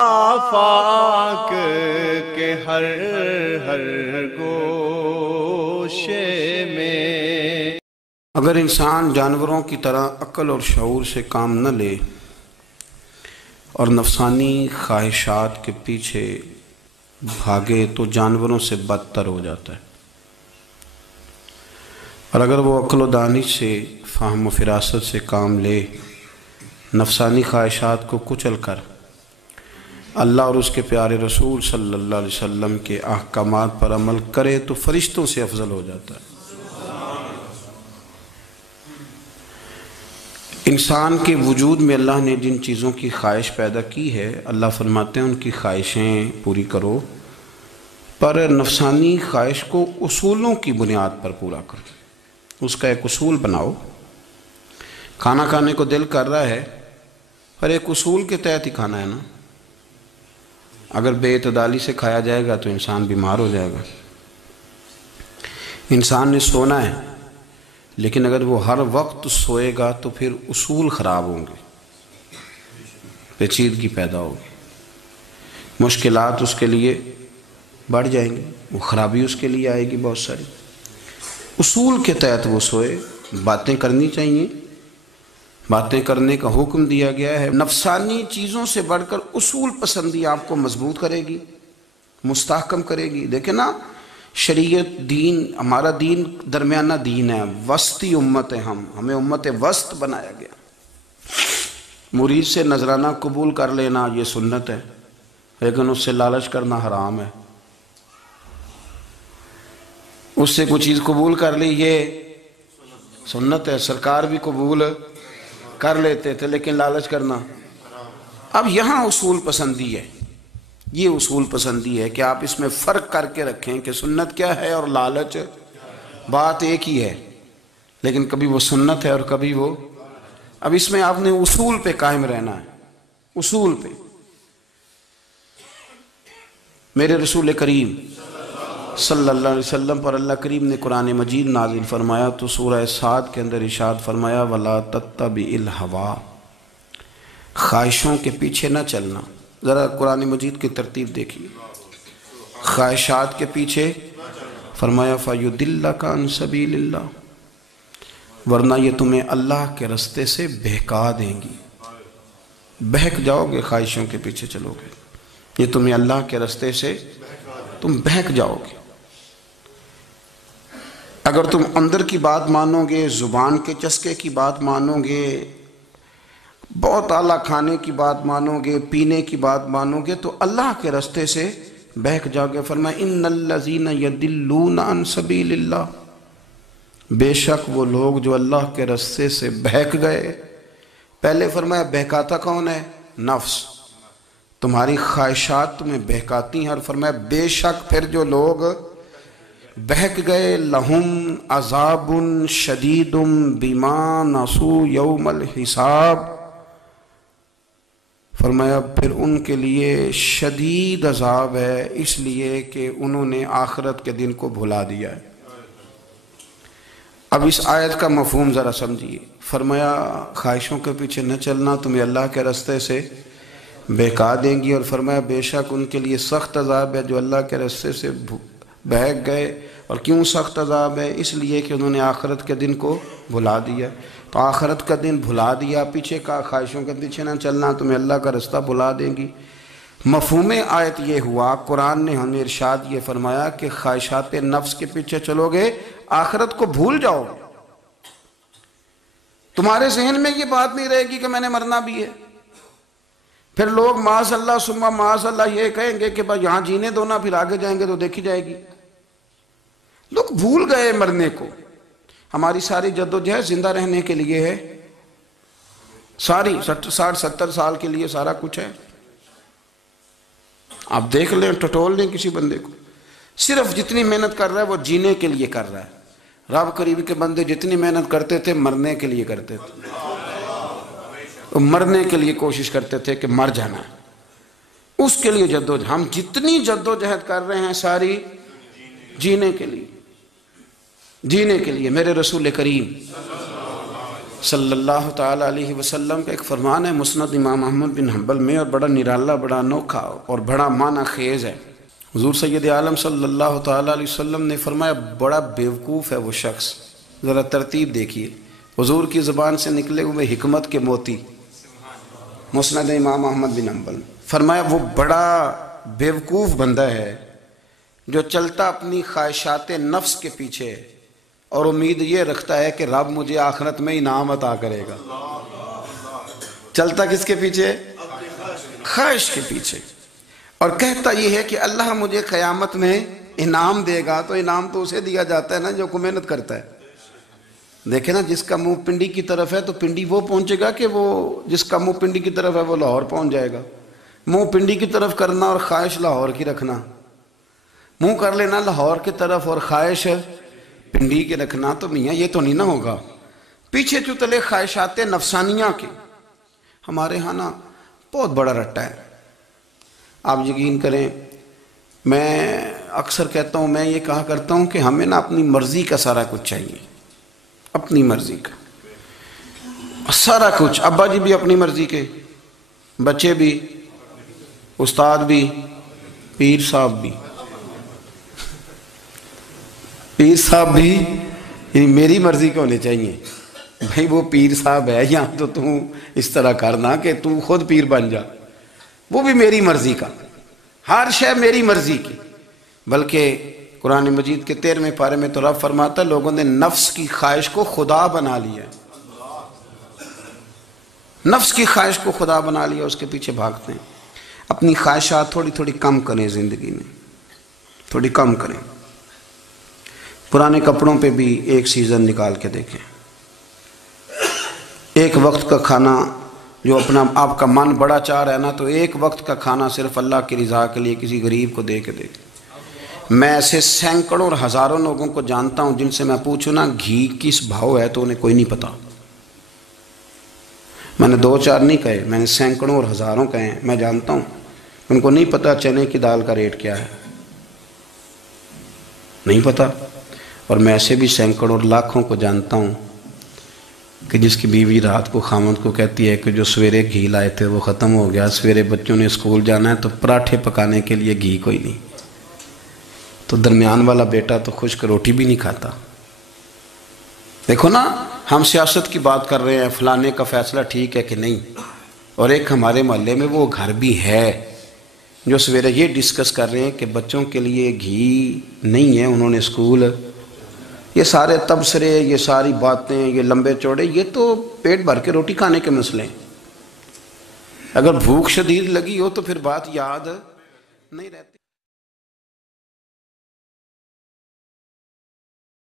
آفاق کے ہر ہر گوشے میں اگر انسان جانوروں کی طرح عقل اور شعور سے کام نہ لے اور نفسانی خواہشات کے پیچھے بھاگے تو جانوروں سے بدتر ہو جاتا ہے، اور اگر وہ عقل و دانش سے، فہم و فراست سے کام لے، نفسانی خواہشات کو کچل کر اللہ اور اس کے پیارے رسول صلی اللہ علیہ وسلم کے احکامات پر عمل کرے تو فرشتوں سے افضل ہو جاتا ہے۔ انسان کے وجود میں اللہ نے جن چیزوں کی خواہش پیدا کی ہے، اللہ فرماتے ہیں ان کی خواہشیں پوری کرو، پر نفسانی خواہش کو اصولوں کی بنیاد پر پورا کرو۔ اس کا ایک اصول بناؤ۔ کھانا کھانے کو دل کر رہا ہے، پر ایک اصول کے تحت ہی کھانا ہے نا۔ اگر بے اعتدالی سے کھایا جائے گا تو انسان بیمار ہو جائے گا۔ انسان نے سونا ہے، لیکن اگر وہ ہر وقت سوئے گا تو پھر اصول خراب ہوں گے، پیچیدگی پیدا ہوگی، مشکلات اس کے لیے بڑھ جائیں گے، وہ خرابی اس کے لیے آئے گی بہت ساری۔ اصول کے تحت وہ سوئے، باتیں کرنی چاہیے، باتیں کرنے کا حکم دیا گیا ہے۔ نفسانی چیزوں سے بڑھ کر اصول پسندی آپ کو مضبوط کرے گی، مستحکم کرے گی۔ دیکھیں نا، شریعت، دین، ہمارا دین درمیانہ دین ہے، وسطی امت ہے، ہمیں امت وسط بنایا گیا۔ مرید سے نذرانہ قبول کر لینا یہ سنت ہے، لیکن اس سے لالچ کرنا حرام ہے۔ اس سے کوئی چیز قبول کر لی یہ سنت ہے، سرکار بھی قبول کر لیتے تھے، لیکن لالچ کرنا۔ اب یہاں اصول پسندی ہے، یہ اصول پسندی ہے کہ آپ اس میں فرق کر کے رکھیں کہ سنت کیا ہے اور لالچ، بات ایک ہی ہے، لیکن کبھی وہ سنت ہے اور کبھی وہ۔ اب اس میں آپ نے اصول پہ قائم رہنا ہے، اصول پہ۔ میرے رسول کریم صلی اللہ علیہ وسلم پر اللہ کریم نے قرآن مجید نازل فرمایا تو سورہ صاد کے اندر ارشاد فرمایا وَلَا تَتَّبِعِ الْهَوَىٰ، خواہشوں کے پیچھے نہ چلنا۔ ذرا قرآن مجید کی ترتیب دیکھیے، خواہشات کے پیچھے فرمایا فَيُضِلَّكَ عَن سَبِيلِ اللَّهِ، ورنہ یہ تمہیں اللہ کے رستے سے بہکا دیں گی۔ بہک جاؤ گے، خواہشوں کے پیچھے چلو گے، یہ تمہیں اللہ کے رستے سے تم بہک جاؤ گے۔ اگر تم اندر کی بات مانو گے، زبان کے چسکے کی بات مانو گے، بہت اعلیٰ کھانے کی بات مانو گے، پینے کی بات مانو گے، تو اللہ کے رستے سے بہک جاؤ گے۔ فرمایا ان الذین یضلون عن سبیل اللہ، بے شک وہ لوگ جو اللہ کے رستے سے بہک گئے۔ پہلے فرمایا بہکاتا کون ہے؟ نفس، تمہاری خواہشات تمہیں بہکاتی ہیں، اور فرمایا بے شک پھر جو لوگ بہک گئے لہم عذاب شدید بما نسوا یوم الحساب، فرمایا پھر ان کے لیے شدید عذاب ہے اس لیے کہ انہوں نے آخرت کے دن کو بھلا دیا ہے۔ اب اس آیت کا مفہوم ذرا سمجھیے۔ فرمایا خواہشوں کے پیچھے نہ چلنا تمہیں اللہ کے رستے سے بہکا دیں گی، اور فرمایا بے شک ان کے لیے سخت عذاب ہے جو اللہ کے رستے سے بہک گئے۔ اور کیوں سخت عذاب ہے؟ اس لیے کہ انہوں نے آخرت کے دن کو بھلا دیا۔ تو آخرت کا دن بھلا دیا، پیچھے کا خواہشوں کے پیچھے نہ چلنا تمہیں اللہ کا رستہ بھلا دیں گی۔ مفہوم آیت یہ ہوا، قرآن نے ہمیں ارشاد یہ فرمایا کہ خواہشات نفس کے پیچھے چلو گے، آخرت کو بھول جاؤ گے، تمہارے ذہن میں یہ بات نہیں رہے گی کہ میں نے مرنا بھی ہے۔ پھر لوگ معاذ اللہ ثم معاذ اللہ یہ کہیں گے کہ بھائی یہاں جینے دو نا، پھر آگے جائیں گے تو دیکھی جائے گی۔ لوگ بھول گئے مرنے کو۔ ہماری ساری جدوجہد زندہ رہنے کے لیے ہے، ساری 60-70 سال کے لیے سارا کچھ ہے۔ آپ دیکھ لیں، ٹٹول لیں کسی بندے کو، صرف جتنی محنت کر رہا ہے وہ جینے کے لیے کر رہا ہے۔ رب قریب کے بندے جتنی محنت کرتے تھے مرنے کے لیے کرتے تھے، وہ مرنے کے لیے کوشش کرتے تھے کہ مر جانا، اس کے لیے جدوجہد۔ ہم جتنی جدوجہد کر رہے ہیں ساری جینے کے لیے، جینے کے لیے۔ میرے رسول کریم صلی اللہ تعالیٰ علیہ وسلم کا ایک فرمان ہے مسند امام احمد بن حنبل میں، اور بڑا نرالا، بڑا انوکھا اور بڑا معنی خیز ہے۔ حضور سید عالم صلی اللہ تعالیٰ علیہ وسلم نے فرمایا بڑا بیوقوف ہے وہ شخص، ذرا ترتیب دیکھیے، حضور کی زبان سے نکلے ہوئے حکمت کے موتی، مسند امام احمد بن حنبل، فرمایا وہ بڑا بیوقوف بندہ ہے جو چلتا اپنی خواہشات نفس کے پیچھے اور امید یہ رکھتا ہے کہ رب مجھے آخرت میں انعام عطا کرے گا۔ چلتا کس کے پیچھے؟ خواہش کے پیچھے، اور کہتا یہ ہے کہ اللہ مجھے قیامت میں انعام دے گا، تو انعام تو اسے دیا جاتا ہے نا جو کو محنت کرتا ہے۔ دیکھیں نا، جس کا منہ پنڈی کی طرف ہے تو پنڈی وہ پہنچے گا کہ وہ جس کا منہ پنڈی کی طرف ہے وہ لاہور پہنچ جائے گا۔ منہ پنڈی کی طرف کرنا اور خواہش لاہور کی رکھنا، منہ کر لینا لاہور کی طرف اور خواہش پنڈی کے رکھنا، تو میاں یہ تو نہیں نہ ہوگا۔ پیچھے جو تلے خواہشات نفسانیہ کے ہمارے ہاں نا بہت بڑا رٹا ہے۔ آپ یقین کریں، میں اکثر کہتا ہوں، میں یہ کہا کرتا ہوں کہ ہمیں نا اپنی مرضی کا سارا کچھ چاہیے، اپنی مرضی کا سارا کچھ۔ ابا جی بھی اپنی مرضی کے، بچے بھی، استاد بھی، پیر صاحب بھی، پیر صاحب بھی، یعنی میری مرضی کے ہونے چاہیے۔ بھائی وہ پیر صاحب ہے یا تو تم اس طرح کرنا کہ تو خود پیر بن جا، وہ بھی میری مرضی کا، ہر شے میری مرضی کی۔ بلکہ قرآن مجید کے 13ویں پارے میں تو رب فرماتا ہے لوگوں نے نفس کی خواہش کو خدا بنا لیا، نفس کی خواہش کو خدا بنا لیا، اس کے پیچھے بھاگتے ہیں۔ اپنی خواہشات تھوڑی تھوڑی کم کریں، زندگی میں تھوڑی کم کریں۔ پرانے کپڑوں پہ بھی ایک سیزن نکال کے دیکھیں۔ ایک وقت کا کھانا جو اپنا آپ کا من بڑا چاہ رہا ہے نا، تو ایک وقت کا کھانا صرف اللہ کی رضا کے لیے کسی غریب کو دے کے دیکھیں۔ میں ایسے سینکڑوں اور ہزاروں لوگوں کو جانتا ہوں جن سے میں پوچھوں نا گھی کس بھاؤ ہے تو انہیں کوئی نہیں پتا۔ میں نے 2-4 نہیں کہے، میں نے سینکڑوں اور ہزاروں کہے ہیں، میں جانتا ہوں ان کو نہیں پتا چنے کی دال کا ریٹ کیا ہے، نہیں پتا۔ اور میں ایسے بھی سینکڑوں اور لاکھوں کو جانتا ہوں کہ جس کی بیوی رات کو خامند کو کہتی ہے کہ جو سویرے گھی لائے تھے وہ ختم ہو گیا، سویرے بچوں نے اسکول جانا ہے تو پراٹھے پکانے کے لیے گھی کوئی نہیں، تو درمیان والا بیٹا تو خشک روٹی بھی نہیں کھاتا۔ دیکھو نا، ہم سیاست کی بات کر رہے ہیں، فلانے کا فیصلہ ٹھیک ہے کہ نہیں، اور ایک ہمارے محلے میں وہ گھر بھی ہے جو سویرے یہ ڈسکس کر رہے ہیں کہ بچوں کے لیے گھی نہیں ہے، انہوں نے اسکول، یہ سارے تبصرے، یہ ساری باتیں، یہ لمبے چوڑے، یہ تو پیٹ بھر کے روٹی کھانے کے مسئلے ہیں۔ اگر بھوک شدید لگی ہو تو پھر بات یاد نہیں رہتی۔